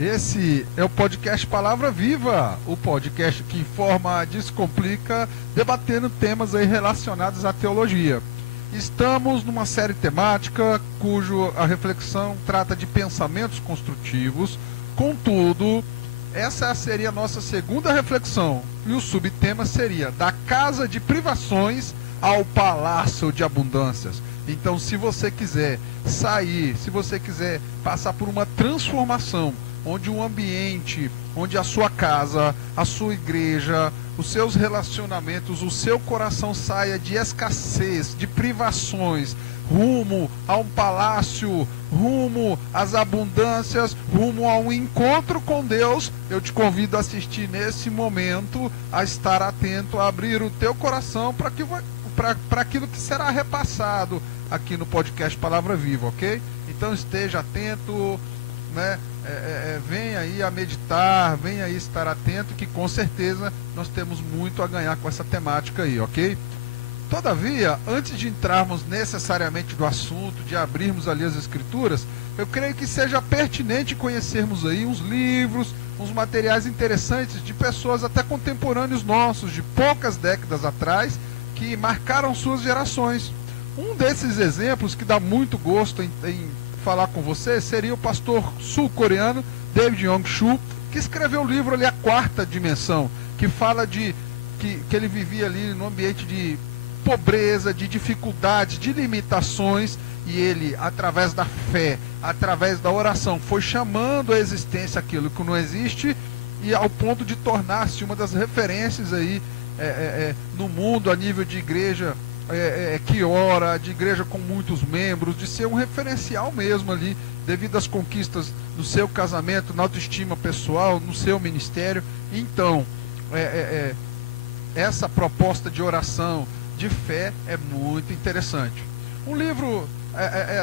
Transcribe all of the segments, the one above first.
Esse é o podcast Palavra Viva, o podcast que informa, descomplica, debatendo temas aí relacionados à teologia. Estamos numa série temática cujo a reflexão trata de pensamentos construtivos. Contudo, essa seria a nossa segunda reflexão e o subtema seria da casa de privações ao palácio de abundâncias. Então, se você quiser sair, se você quiser passar por uma transformação, onde o ambiente, onde a sua casa, a sua igreja, os seus relacionamentos, o seu coração saia de escassez, de privações, rumo a um palácio, rumo às abundâncias, rumo a um encontro com Deus, eu te convido a assistir nesse momento, a estar atento, a abrir o teu coração para aquilo que será repassado aqui no podcast Palavra Viva, ok? Então esteja atento, né? Venha aí a meditar, venha aí estar atento, que com certeza nós temos muito a ganhar com essa temática aí, ok? Todavia, antes de entrarmos necessariamente no assunto, de abrirmos ali as escrituras, eu creio que seja pertinente conhecermos aí uns livros, uns materiais interessantes de pessoas até contemporâneos nossos, de poucas décadas atrás, que marcaram suas gerações. Um desses exemplos que dá muito gosto em falar com você seria o pastor sul-coreano David Yong-Soo, que escreveu o livro ali, A Quarta Dimensão, que fala de que ele vivia ali no ambiente de pobreza, de dificuldades, de limitações, e ele, através da fé, através da oração, foi chamando à existência aquilo que não existe, e ao ponto de tornar-se uma das referências aí no mundo a nível de igreja que ora, de igreja com muitos membros, de ser um referencial mesmo ali, devido às conquistas do seu casamento, na autoestima pessoal, no seu ministério. Então, essa proposta de oração, de fé, é muito interessante. Um livro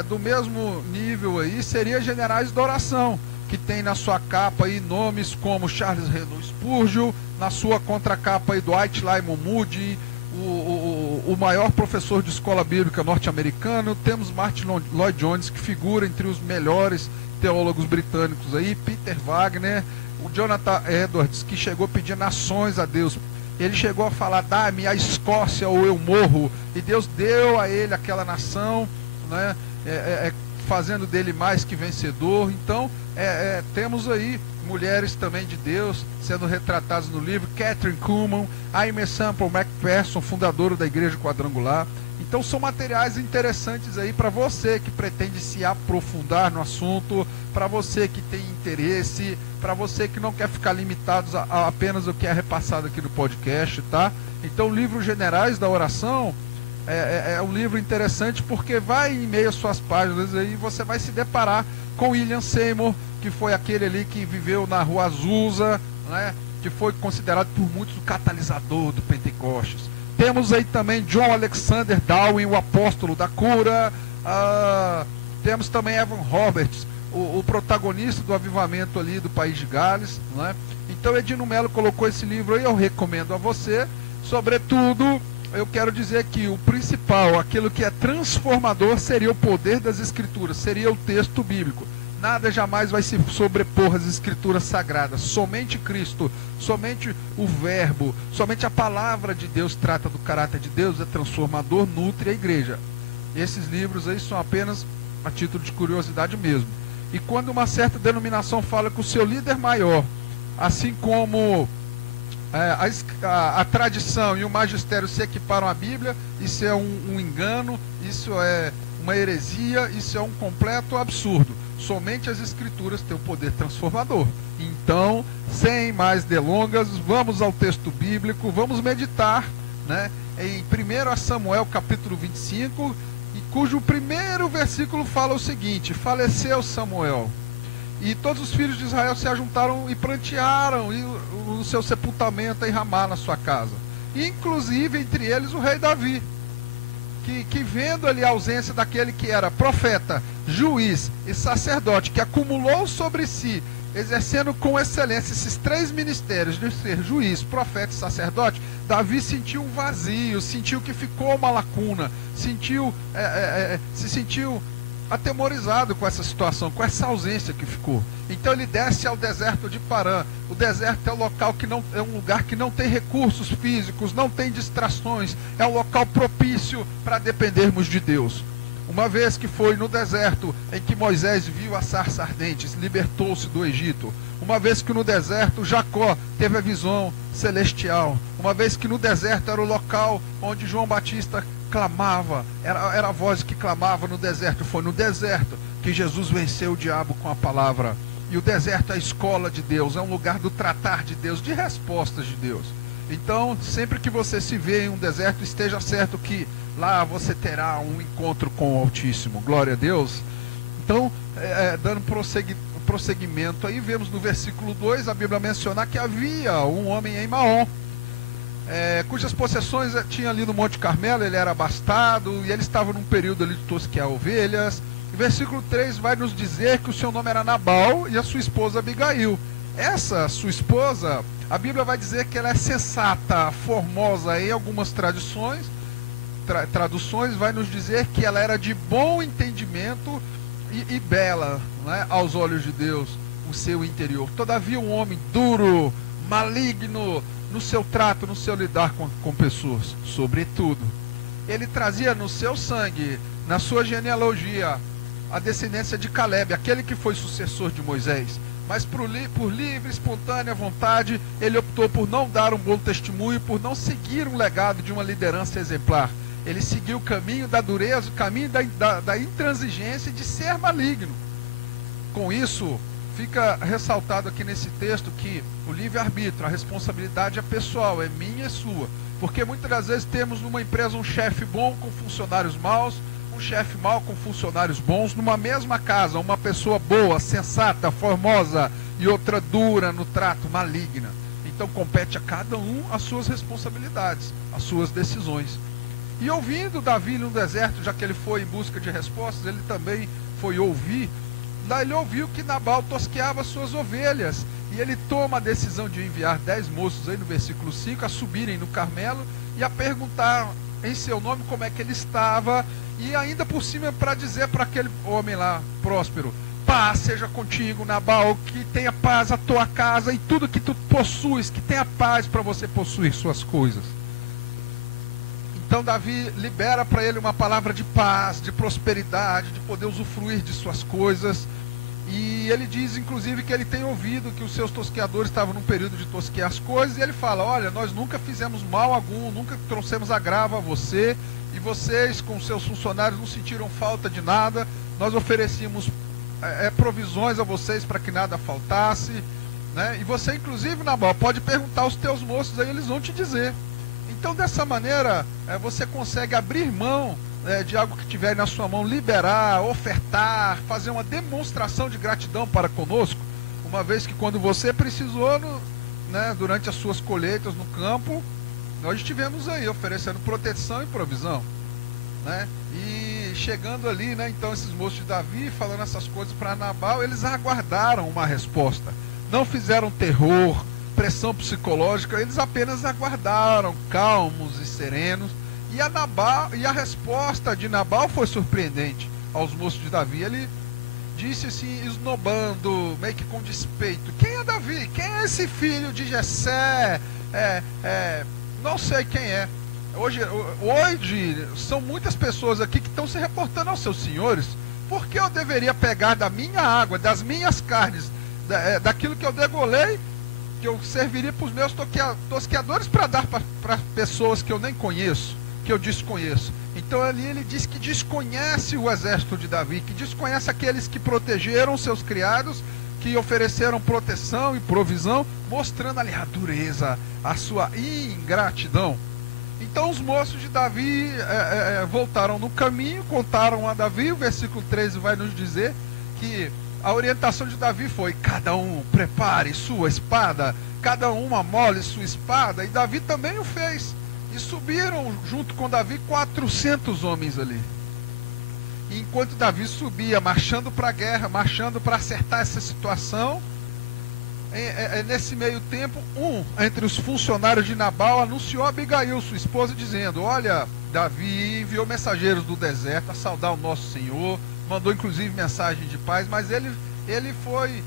do mesmo nível aí seria Generais da Oração, que tem na sua capa aí nomes como Charles Haddon Spurgeon, na sua contracapa aí Dwight Lyman Moody, o maior professor de escola bíblica norte-americano. Temos Martin Lloyd Jones, que figura entre os melhores teólogos britânicos aí, Peter Wagner, o Jonathan Edwards, que chegou a pedir nações a Deus. Ele chegou a falar: dá-me a Escócia ou eu morro, e Deus deu a ele aquela nação, né? Fazendo dele mais que vencedor. Então, temos aí mulheres também de Deus sendo retratadas no livro, Catherine Kuhlman, Aimee Semple McPherson, fundadora da Igreja Quadrangular. Então são materiais interessantes aí para você que pretende se aprofundar no assunto, para você que tem interesse, para você que não quer ficar limitado a apenas o que é repassado aqui no podcast, tá? Então o livro Generais da Oração é um livro interessante, porque vai em meio às suas páginas aí você vai se deparar com William Seymour, que foi aquele ali que viveu na Rua Azusa, né, que foi considerado por muitos o catalisador do Pentecostes. Temos aí também John Alexander Dowie, o apóstolo da cura. Temos também Evan Roberts, o protagonista do avivamento ali do país de Gales, né? Então Edino Mello colocou esse livro aí, eu recomendo a você. Sobretudo, eu quero dizer que o principal, aquilo que é transformador, seria o poder das escrituras, seria o texto bíblico. Nada jamais vai se sobrepor às escrituras sagradas. Somente Cristo, somente o verbo, somente a palavra de Deus trata do caráter de Deus, é transformador, nutre a igreja. Esses livros aí são apenas a título de curiosidade mesmo. E quando uma certa denominação fala que o seu líder maior, assim como a tradição e o magistério se equiparam à Bíblia, isso é um engano, isso é uma heresia, isso é um completo absurdo. Somente as escrituras têm o poder transformador. Então, sem mais delongas, vamos ao texto bíblico, vamos meditar, né, em 1 Samuel capítulo 25, e cujo primeiro versículo fala o seguinte: faleceu Samuel, e todos os filhos de Israel se ajuntaram e prantearam o seu sepultamento em Ramá, na sua casa. Inclusive entre eles o rei Davi, que vendo ali a ausência daquele que era profeta, juiz e sacerdote, que acumulou sobre si, exercendo com excelência esses três ministérios de ser juiz, profeta e sacerdote, Davi sentiu um vazio, sentiu que ficou uma lacuna, se sentiu atemorizado com essa situação, com essa ausência que ficou. Então ele desce ao deserto de Parã. O deserto é um local que não é um lugar que não tem recursos físicos, não tem distrações, é um local propício para dependermos de Deus. Uma vez que foi no deserto em que Moisés viu a sarça ardente, libertou-se do Egito. Uma vez que no deserto Jacó teve a visão celestial. Uma vez que no deserto era o local onde João Batista clamava, era a voz que clamava no deserto. Foi no deserto que Jesus venceu o diabo com a palavra. E o deserto é a escola de Deus, é um lugar do tratar de Deus, de respostas de Deus. Então, sempre que você se vê em um deserto, esteja certo que lá você terá um encontro com o Altíssimo. Glória a Deus. Então, dando prosseguimento, aí vemos no versículo 2 a Bíblia mencionar que havia um homem em Maom, cujas possessões tinha ali no Monte Carmelo. Ele era abastado e ele estava num período ali de tosquear ovelhas. O versículo 3 vai nos dizer que o seu nome era Nabal e a sua esposa Abigail. Essa sua esposa, a Bíblia vai dizer que ela é sensata, formosa. Em algumas traduções vai nos dizer que ela era de bom entendimento e bela, né, aos olhos de Deus, o seu interior. Todavia um homem duro, maligno no seu trato, no seu lidar com pessoas. Sobretudo, ele trazia no seu sangue, na sua genealogia, a descendência de Caleb, aquele que foi sucessor de Moisés. Mas por livre, espontânea vontade, ele optou por não dar um bom testemunho, por não seguir um legado de uma liderança exemplar. Ele seguiu o caminho da dureza, o caminho da intransigência e de ser maligno. Com isso, fica ressaltado aqui nesse texto que o livre-arbítrio, a responsabilidade é pessoal, é minha e sua. Porque muitas das vezes temos numa empresa um chefe bom com funcionários maus, um chefe mau com funcionários bons. Numa mesma casa, uma pessoa boa, sensata, formosa e outra dura no trato, maligna. Então compete a cada um as suas responsabilidades, as suas decisões. E ouvindo Davi no deserto, já que ele foi em busca de respostas, ele também foi ouvir. Lá ele ouviu que Nabal tosqueava suas ovelhas. E ele toma a decisão de enviar 10 moços, aí no versículo 5, a subirem no Carmelo e a perguntar em seu nome como é que ele estava. E ainda por cima para dizer para aquele homem lá, próspero: paz seja contigo, Nabal, que tenha paz a tua casa e tudo que tu possuis, que tenha paz para você possuir suas coisas. Então Davi libera para ele uma palavra de paz, de prosperidade, de poder usufruir de suas coisas. E ele diz, inclusive, que ele tem ouvido que os seus tosqueadores estavam num período de tosquear as coisas. E ele fala: olha, nós nunca fizemos mal algum, nunca trouxemos agravo a você. E vocês, com seus funcionários, não sentiram falta de nada. Nós oferecíamos provisões a vocês para que nada faltasse, né? E você, inclusive, Nabal, pode perguntar aos teus moços, aí eles vão te dizer. Então, dessa maneira, você consegue abrir mão de algo que tiver na sua mão, liberar, ofertar, fazer uma demonstração de gratidão para conosco, uma vez que quando você precisou, durante as suas colheitas no campo, nós estivemos aí oferecendo proteção e provisão, né? E chegando ali, então esses moços de Davi falando essas coisas para Nabal, eles aguardaram uma resposta, não fizeram terror, pressão psicológica, eles apenas aguardaram, calmos e serenos. E a resposta de Nabal foi surpreendente aos moços de Davi. Ele disse assim, esnobando, meio que com despeito: quem é Davi? Quem é esse filho de Jessé? Não sei quem é. Hoje são muitas pessoas aqui que estão se reportando aos seus senhores. Por que eu deveria pegar da minha água, das minhas carnes, daquilo que eu degolei, que eu serviria para os meus tosqueadores, para dar para pessoas que eu nem conheço, que eu desconheço? Então ali ele diz que desconhece o exército de Davi, que desconhece aqueles que protegeram seus criados, que ofereceram proteção e provisão, mostrando ali a dureza, a sua ingratidão. Então os moços de Davi voltaram no caminho, contaram a Davi. O versículo 13 vai nos dizer que a orientação de Davi foi: cada um prepare sua espada, cada um amole sua espada. E Davi também o fez. E subiram junto com Davi 400 homens ali. E enquanto Davi subia, marchando para a guerra, marchando para acertar essa situação, nesse meio tempo, entre os funcionários de Nabal anunciou a Abigail, sua esposa, dizendo: olha, Davi enviou mensageiros do deserto a saudar o nosso Senhor, mandou inclusive mensagem de paz, mas ele foi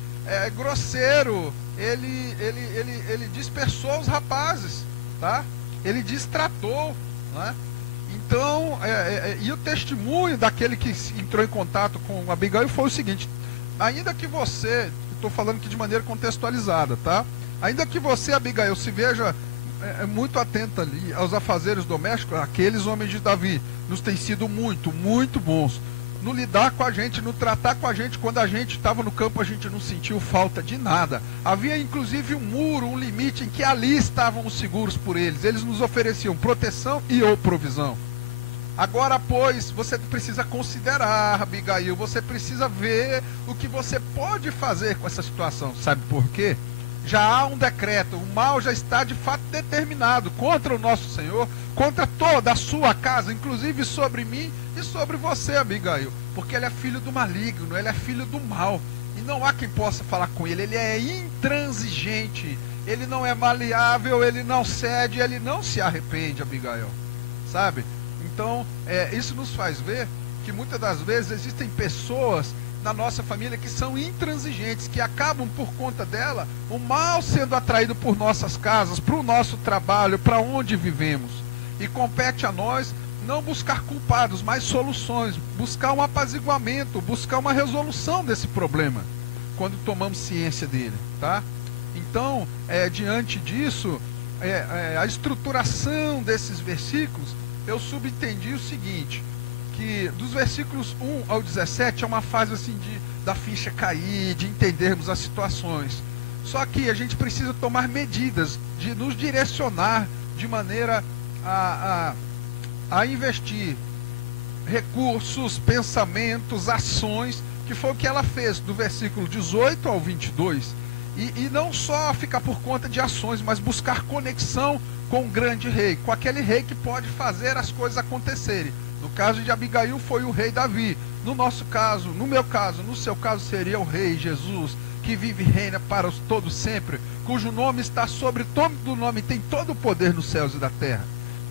grosseiro, ele dispersou os rapazes, tá? Ele distratou, né? Então, e o testemunho daquele que entrou em contato com Abigail foi o seguinte: ainda que você, estou falando aqui de maneira contextualizada, tá? Ainda que você, Abigail, se veja muito atenta ali aos afazeres domésticos, aqueles homens de Davi nos têm sido muito, muito bons no lidar com a gente, no tratar com a gente. Quando a gente estava no campo, a gente não sentiu falta de nada. Havia inclusive um muro, um limite em que ali estávamos seguros por eles. Eles nos ofereciam proteção e ou provisão. Agora, pois, você precisa considerar, Abigail, você precisa ver o que você pode fazer com essa situação. Sabe por quê? Já há um decreto, o mal já está de fato determinado contra o nosso Senhor, contra toda a sua casa, inclusive sobre mim e sobre você, Abigail, porque ele é filho do maligno, ele é filho do mal, e não há quem possa falar com ele. Ele é intransigente, ele não é maleável, ele não cede, ele não se arrepende, Abigail, sabe? Então, isso nos faz ver que muitas das vezes existem pessoas na nossa família que são intransigentes, que acabam por conta dela, o mal sendo atraído por nossas casas, para o nosso trabalho, para onde vivemos. E compete a nós não buscar culpados, mas soluções, buscar um apaziguamento, buscar uma resolução desse problema, quando tomamos ciência dele, tá? Então, diante disso, a estruturação desses versículos, eu subentendi o seguinte: que dos versículos 1 ao 17 é uma fase assim da ficha cair, de entendermos as situações. Só que a gente precisa tomar medidas, de nos direcionar de maneira a investir recursos, pensamentos, ações, que foi o que ela fez do versículo 18 ao 22. E não só ficar por conta de ações, mas buscar conexão com o grande rei, com aquele rei que pode fazer as coisas acontecerem. No caso de Abigail foi o rei Davi. No nosso caso, no meu caso, no seu caso seria o rei Jesus, que vive e reina para os todos sempre, cujo nome está sobre todo nome, tem todo o poder nos céus e da terra.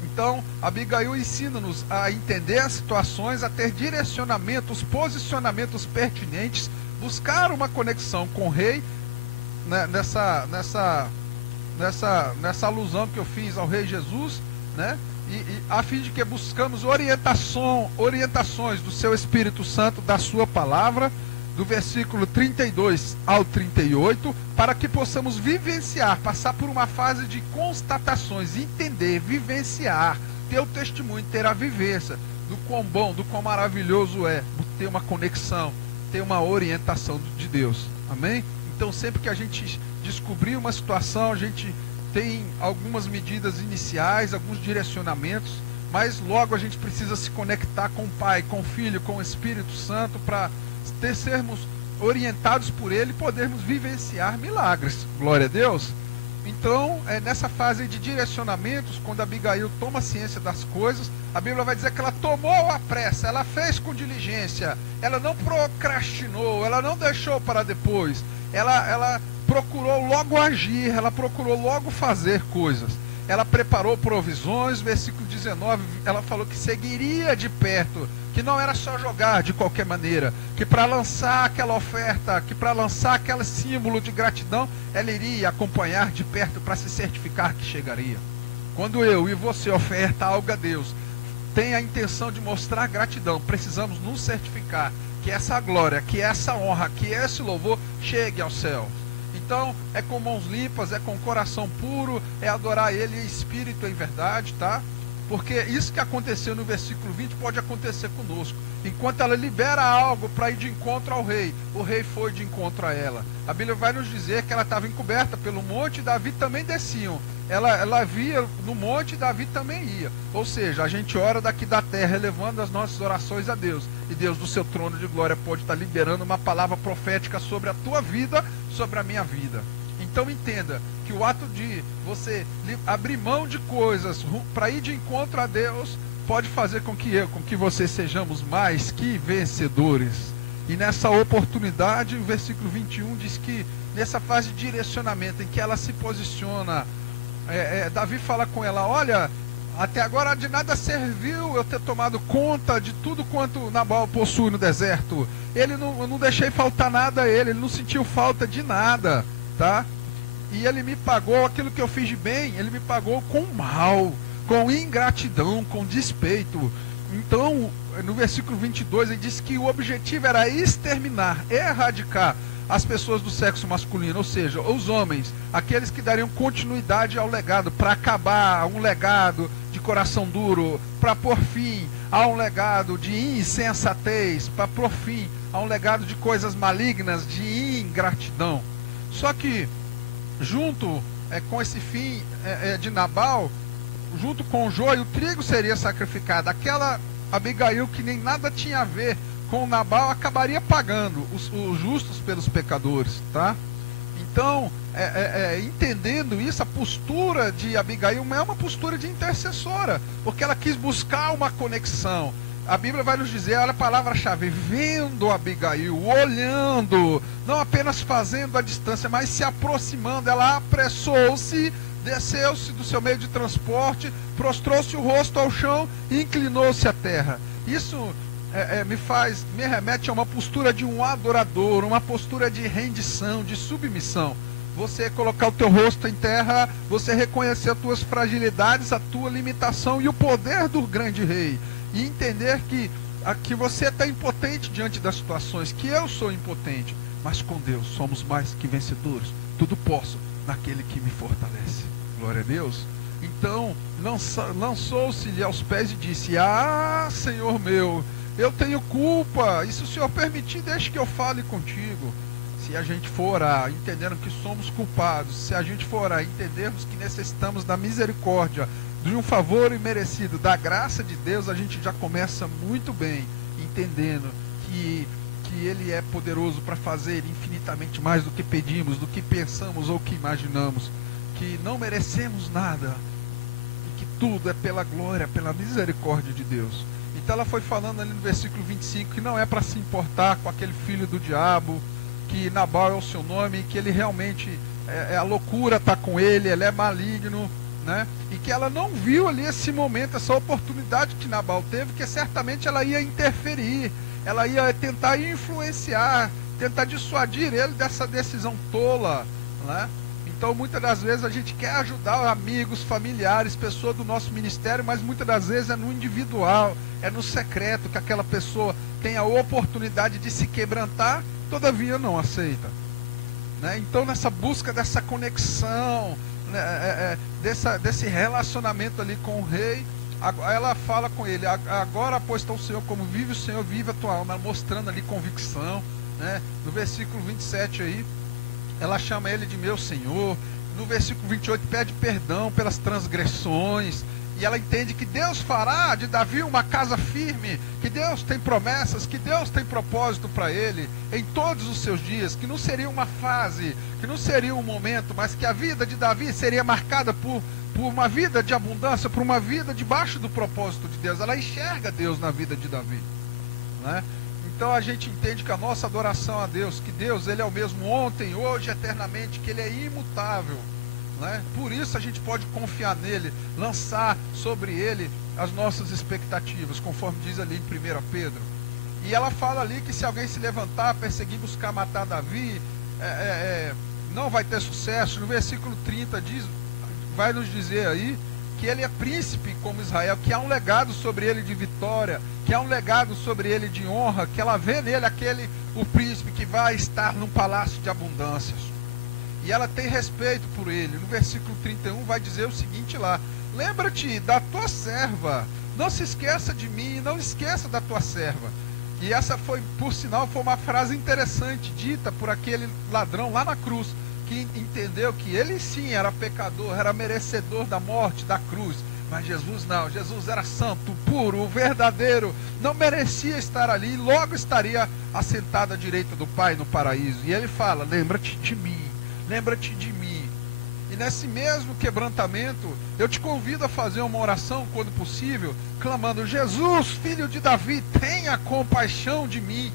Então, Abigail ensina-nos a entender as situações, a ter direcionamentos, posicionamentos pertinentes, buscar uma conexão com o rei, né, nessa alusão que eu fiz ao rei Jesus, né? E a fim de que buscamos orientações do seu Espírito Santo, da sua palavra, do versículo 32 ao 38, para que possamos vivenciar, passar por uma fase de constatações, entender, vivenciar, ter o testemunho, ter a vivência do quão bom, do quão maravilhoso é ter uma conexão, ter uma orientação de Deus. Amém? Então, sempre que a gente descobrir uma situação, a gente tem algumas medidas iniciais, alguns direcionamentos, mas logo a gente precisa se conectar com o Pai, com o Filho, com o Espírito Santo, para sermos orientados por Ele e podermos vivenciar milagres. Glória a Deus! Então, nessa fase de direcionamentos, quando Abigail toma ciência das coisas, a Bíblia vai dizer que ela tomou a pressa, ela fez com diligência, ela não procrastinou, ela não deixou para depois, ela procurou logo agir, ela procurou logo fazer coisas. Ela preparou provisões, versículo 19, ela falou que seguiria de perto, que não era só jogar de qualquer maneira, que para lançar aquela oferta, que para lançar aquele símbolo de gratidão, ela iria acompanhar de perto para se certificar que chegaria. Quando eu e você oferta algo a Deus, tem a intenção de mostrar gratidão, precisamos nos certificar que essa glória, que essa honra, que esse louvor chegue ao céu. Então, é com mãos limpas, é com coração puro, é adorar Ele em espírito e em verdade, tá? Porque isso que aconteceu no versículo 20 pode acontecer conosco. Enquanto ela libera algo para ir de encontro ao rei, o rei foi de encontro a ela. A Bíblia vai nos dizer que ela estava encoberta pelo monte e Davi também desciam. Ela via no monte e Davi também ia. Ou seja, a gente ora daqui da terra, elevando as nossas orações a Deus. E Deus do seu trono de glória pode estar liberando uma palavra profética sobre a tua vida, sobre a minha vida. Então entenda que o ato de você abrir mão de coisas para ir de encontro a Deus pode fazer com que você sejamos mais que vencedores. E nessa oportunidade, o versículo 21 diz que nessa fase de direcionamento em que ela se posiciona, Davi fala com ela: olha, Até agora de nada serviu eu ter tomado conta de tudo quanto Nabal possui no deserto. Eu não deixei faltar nada a ele não sentiu falta de nada, tá? E ele me pagou aquilo que eu fiz de bem, ele me pagou com mal, com ingratidão, com despeito. Então, no versículo 22, ele diz que o objetivo era exterminar, erradicar as pessoas do sexo masculino, ou seja, os homens, aqueles que dariam continuidade ao legado, para acabar um legado de coração duro, para pôr fim a um legado de insensatez, para pôr fim a um legado de coisas malignas, de ingratidão. Só que, junto com esse fim de Nabal, junto com o joio, o trigo seria sacrificado. Aquela Abigail que nem nada tinha a ver com Nabal acabaria pagando os justos pelos pecadores, tá? Então, entendendo isso, a postura de Abigail é uma postura de intercessora, porque ela quis buscar uma conexão. A Bíblia vai nos dizer, olha a palavra-chave, vendo Abigail, olhando, não apenas fazendo a distância, mas se aproximando. Ela apressou-se, desceu-se do seu meio de transporte, prostrou-se o rosto ao chão e inclinou-se à terra. Isso me remete a uma postura de um adorador, uma postura de rendição, de submissão. Você colocar o teu rosto em terra, você reconhecer as tuas fragilidades, a tua limitação e o poder do grande rei. E entender que você está impotente diante das situações, que eu sou impotente, mas com Deus somos mais que vencedores. Tudo posso naquele que me fortalece. Glória a Deus. Então, lançou-se-lhe aos pés e disse: Ah, Senhor meu, eu tenho culpa, e se o Senhor permitir, deixe que eu fale contigo. Se a gente for orar, entendendo que somos culpados, se a gente for orar, entendermos que necessitamos da misericórdia, de um favor imerecido, da graça de Deus, a gente já começa muito bem, entendendo que Ele é poderoso para fazer infinitamente mais do que pedimos, do que pensamos ou que imaginamos, que não merecemos nada, e que tudo é pela glória, pela misericórdia de Deus. Então ela foi falando ali no versículo 25 que não é para se importar com aquele filho do diabo, que Nabal é o seu nome, que ele realmente, a loucura está com ele é maligno, né? E que ela não viu ali esse momento, essa oportunidade que Nabal teve, que certamente ela ia interferir, ela ia tentar influenciar, tentar dissuadir ele dessa decisão tola, né? Então muitas das vezes a gente quer ajudar amigos, familiares, pessoas do nosso ministério, mas muitas das vezes é no individual, é no secreto que aquela pessoa tem a oportunidade de se quebrantar, todavia não aceita, né? Então nessa busca dessa conexão, né, desse relacionamento ali com o rei, ela fala com ele: agora pois tão Senhor, como vive o Senhor, vive a tua alma, mostrando ali convicção, né? No versículo 27 aí, ela chama ele de meu Senhor. No versículo 28 pede perdão pelas transgressões. E ela entende que Deus fará de Davi uma casa firme, que Deus tem promessas, que Deus tem propósito para ele em todos os seus dias, que não seria uma fase, que não seria um momento, mas que a vida de Davi seria marcada por uma vida de abundância, por uma vida debaixo do propósito de Deus. Ela enxerga Deus na vida de Davi, né? Então a gente entende que a nossa adoração a Deus, que Deus ele é o mesmo ontem, hoje, eternamente, que ele é imutável, né? Por isso a gente pode confiar nele, lançar sobre ele as nossas expectativas, conforme diz ali em 1 Pedro. E ela fala ali que se alguém se levantar, perseguir, buscar matar Davi, não vai ter sucesso. No versículo 30 vai nos dizer aí que ele é príncipe como Israel, que há um legado sobre ele de vitória, que há um legado sobre ele de honra, que ela vê nele o príncipe que vai estar num palácio de abundâncias. E ela tem respeito por ele. No versículo 31 vai dizer o seguinte lá: lembra-te da tua serva, não se esqueça de mim, não esqueça da tua serva. E essa foi, por sinal, foi uma frase interessante, dita por aquele ladrão lá na cruz, que entendeu que ele sim era pecador, era merecedor da morte, da cruz. Mas Jesus não, Jesus era santo, puro, verdadeiro, não merecia estar ali, logo estaria assentado à direita do Pai no paraíso. E ele fala: lembra-te de mim, lembra-te de mim. E nesse mesmo quebrantamento, eu te convido a fazer uma oração, quando possível, clamando: Jesus, filho de Davi, tenha compaixão de mim.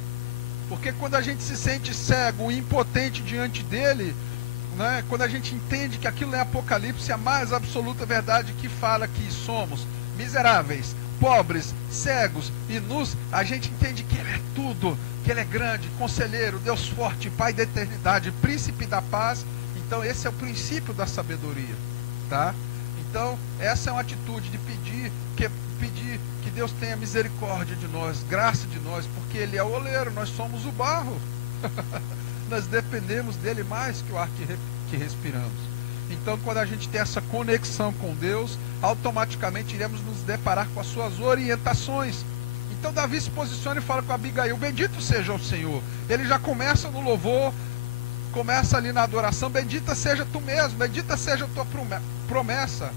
Porque quando a gente se sente cego e impotente diante dele, né, quando a gente entende que aquilo é Apocalipse, a mais absoluta verdade que fala que somos miseráveis, pobres, cegos e nus, a gente entende que Ele é tudo, que Ele é grande, conselheiro, Deus forte, Pai da eternidade, príncipe da paz. Então esse é o princípio da sabedoria, tá? Então essa é uma atitude de pedir que Deus tenha misericórdia de nós, graça de nós, porque Ele é o oleiro, nós somos o barro. Nós dependemos dele mais que o ar que respiramos. Então, quando a gente tem essa conexão com Deus, automaticamente iremos nos deparar com as suas orientações. Então, Davi se posiciona e fala com Abigail: bendito seja o Senhor. Ele já começa no louvor, começa ali na adoração: bendita seja tu mesmo, bendita seja a tua promessa,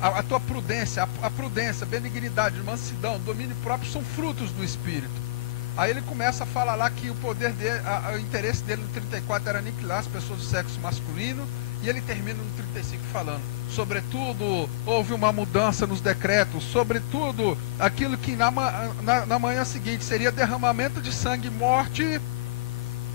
a tua prudência, a prudência, benignidade, mansidão, domínio próprio são frutos do Espírito. Aí ele começa a falar lá que o poder dele, o interesse dele no 34 era aniquilar as pessoas do sexo masculino, e ele termina no 35 falando: sobretudo houve uma mudança nos decretos, sobretudo aquilo que na manhã seguinte seria derramamento de sangue e morte,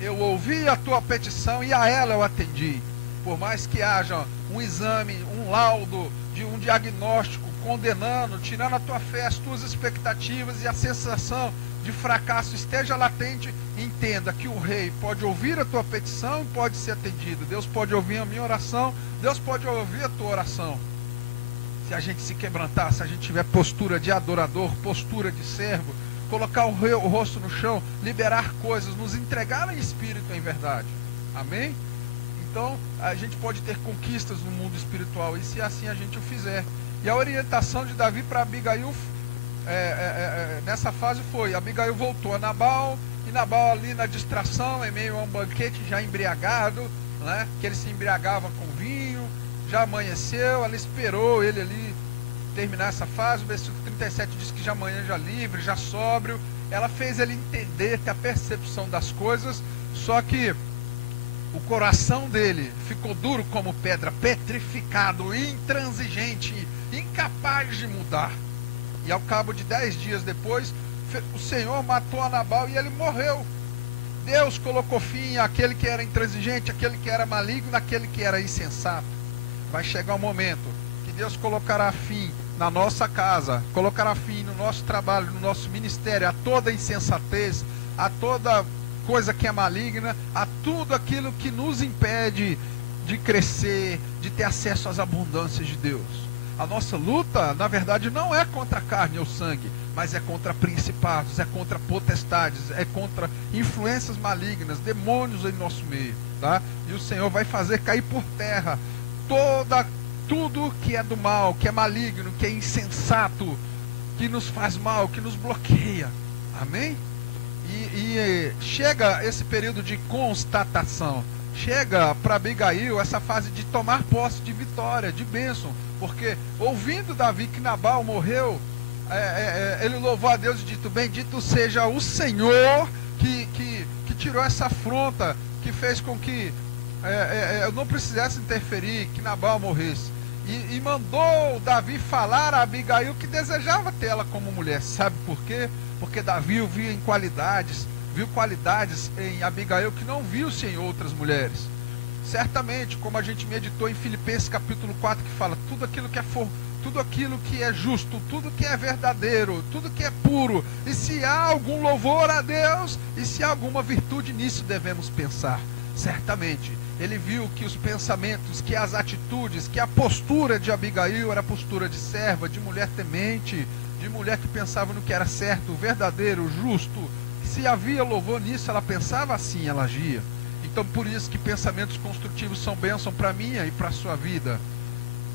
eu ouvi a tua petição e a ela eu atendi. Por mais que haja um exame, um laudo, de um diagnóstico condenando, tirando a tua fé, as tuas expectativas e a sensação de fracasso esteja latente, entenda que o rei pode ouvir a tua petição e pode ser atendido. Deus pode ouvir a minha oração, Deus pode ouvir a tua oração. Se a gente se quebrantar, se a gente tiver postura de adorador, postura de servo, colocar o rosto no chão, liberar coisas, nos entregar em espírito, em verdade. Amém? Então, a gente pode ter conquistas no mundo espiritual, e se assim a gente o fizer. E a orientação de Davi para Abigail nessa fase foi: Abigail voltou a Nabal, e Nabal ali na distração, em meio a um banquete já embriagado, né, que ele se embriagava com vinho, já amanheceu, ela esperou ele ali terminar essa fase. O versículo 37 diz que já amanhã, já livre, já sóbrio, ela fez ele entender, ter a percepção das coisas, só que o coração dele ficou duro como pedra, petrificado, intransigente, incapaz de mudar. E ao cabo de 10 dias depois, o Senhor matou a Nabal e ele morreu. Deus colocou fim àquele que era intransigente, àquele que era maligno, àquele que era insensato. Vai chegar um momento que Deus colocará fim na nossa casa, colocará fim no nosso trabalho, no nosso ministério, a toda insensatez, a toda coisa que é maligna, a tudo aquilo que nos impede de crescer, de ter acesso às abundâncias de Deus. A nossa luta, na verdade, não é contra a carne ou sangue, mas é contra principados, é contra potestades, é contra influências malignas, demônios em nosso meio, tá? E o Senhor vai fazer cair por terra tudo que é do mal, que é maligno, que é insensato, que nos faz mal, que nos bloqueia. Amém? E chega esse período de constatação, chega para Abigail essa fase de tomar posse de vitória, de bênção, porque ouvindo Davi que Nabal morreu, ele louvou a Deus e disse: bendito seja o Senhor que tirou essa afronta, que fez com que eu não precisasse interferir, que Nabal morresse. E mandou Davi falar a Abigail que desejava tê-la como mulher. Sabe por quê? Porque Davi viu qualidades em Abigail que não viu-se em outras mulheres. Certamente, como a gente meditou em Filipenses capítulo 4, que fala tudo aquilo que é justo, tudo que é verdadeiro, tudo que é puro, e se há algum louvor a Deus, e se há alguma virtude, nisso devemos pensar. Certamente, ele viu que os pensamentos, que as atitudes, que a postura de Abigail era postura de serva, de mulher temente, de mulher que pensava no que era certo, verdadeiro, justo. Se havia louvor nisso, ela pensava assim, ela agia. Então, por isso que pensamentos construtivos são bênção para a minha e para a sua vida,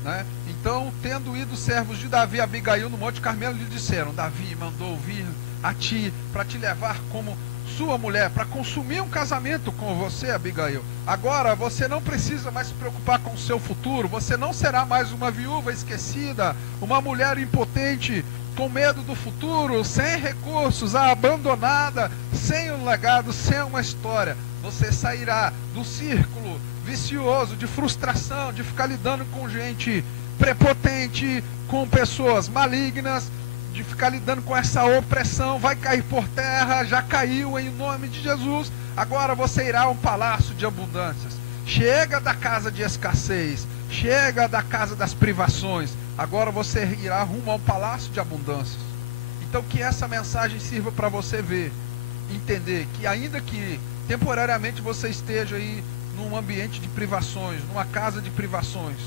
né? Então, tendo ido os servos de Davi a Abigail no Monte Carmelo, lhe disseram: Davi mandou vir a ti para te levar como sua mulher, para consumir um casamento com você, Abigail. Agora você não precisa mais se preocupar com o seu futuro, você não será mais uma viúva esquecida, uma mulher impotente, com medo do futuro, sem recursos, abandonada, sem um legado, sem uma história. Você sairá do círculo vicioso de frustração, de ficar lidando com gente prepotente, com pessoas malignas, de ficar lidando com essa opressão. Vai cair por terra, já caiu em nome de Jesus. Agora você irá a um palácio de abundâncias. Chega da casa de escassez, chega da casa das privações, agora você irá rumo a um palácio de abundâncias. Então que essa mensagem sirva para você ver, entender que ainda que temporariamente você esteja aí num ambiente de privações, numa casa de privações,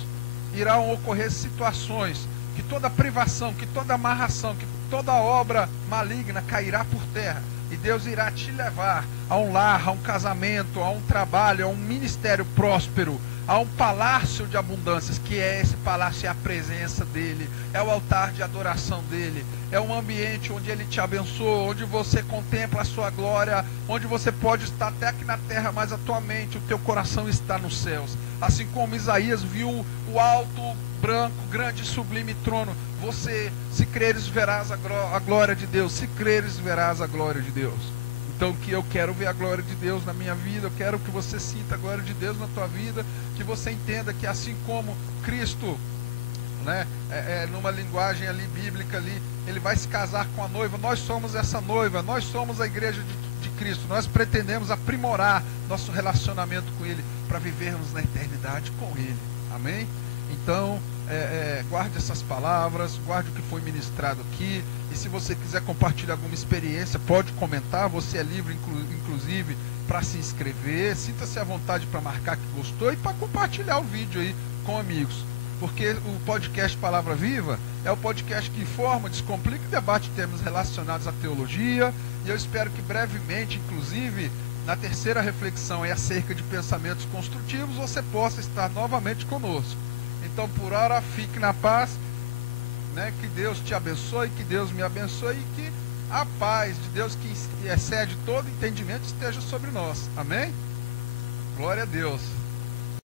irão ocorrer situações que toda privação, que toda amarração, que toda obra maligna cairá por terra. E Deus irá te levar a um lar, a um casamento, a um trabalho, a um ministério próspero, a um palácio de abundâncias, que é esse palácio, é a presença dele, é o altar de adoração dele, é um ambiente onde ele te abençoa, onde você contempla a sua glória, onde você pode estar até aqui na terra, mas atualmente o teu coração está nos céus. Assim como Isaías viu o alto, branco, grande e sublime trono, você, se creres, verás a glória de Deus. Se creres, verás a glória de Deus. Então que eu quero ver a glória de Deus na minha vida, eu quero que você sinta a glória de Deus na tua vida, que você entenda que assim como Cristo, né, numa linguagem ali bíblica ali, ele vai se casar com a noiva, nós somos essa noiva, nós somos a igreja de Cristo, nós pretendemos aprimorar nosso relacionamento com ele, para vivermos na eternidade com ele, amém? Então, guarde essas palavras, guarde o que foi ministrado aqui, e se você quiser compartilhar alguma experiência, pode comentar, você é livre, inclusive, para se inscrever, sinta-se à vontade para marcar que gostou e para compartilhar o vídeo aí com amigos, porque o podcast Palavra Viva é o podcast que informa, descomplica e debate temas relacionados à teologia, e eu espero que brevemente, inclusive, na terceira reflexão acerca de pensamentos construtivos, você possa estar novamente conosco. Então, por hora, fique na paz, né? Que Deus te abençoe, que Deus me abençoe e que a paz de Deus, que excede todo entendimento, esteja sobre nós. Amém? Glória a Deus.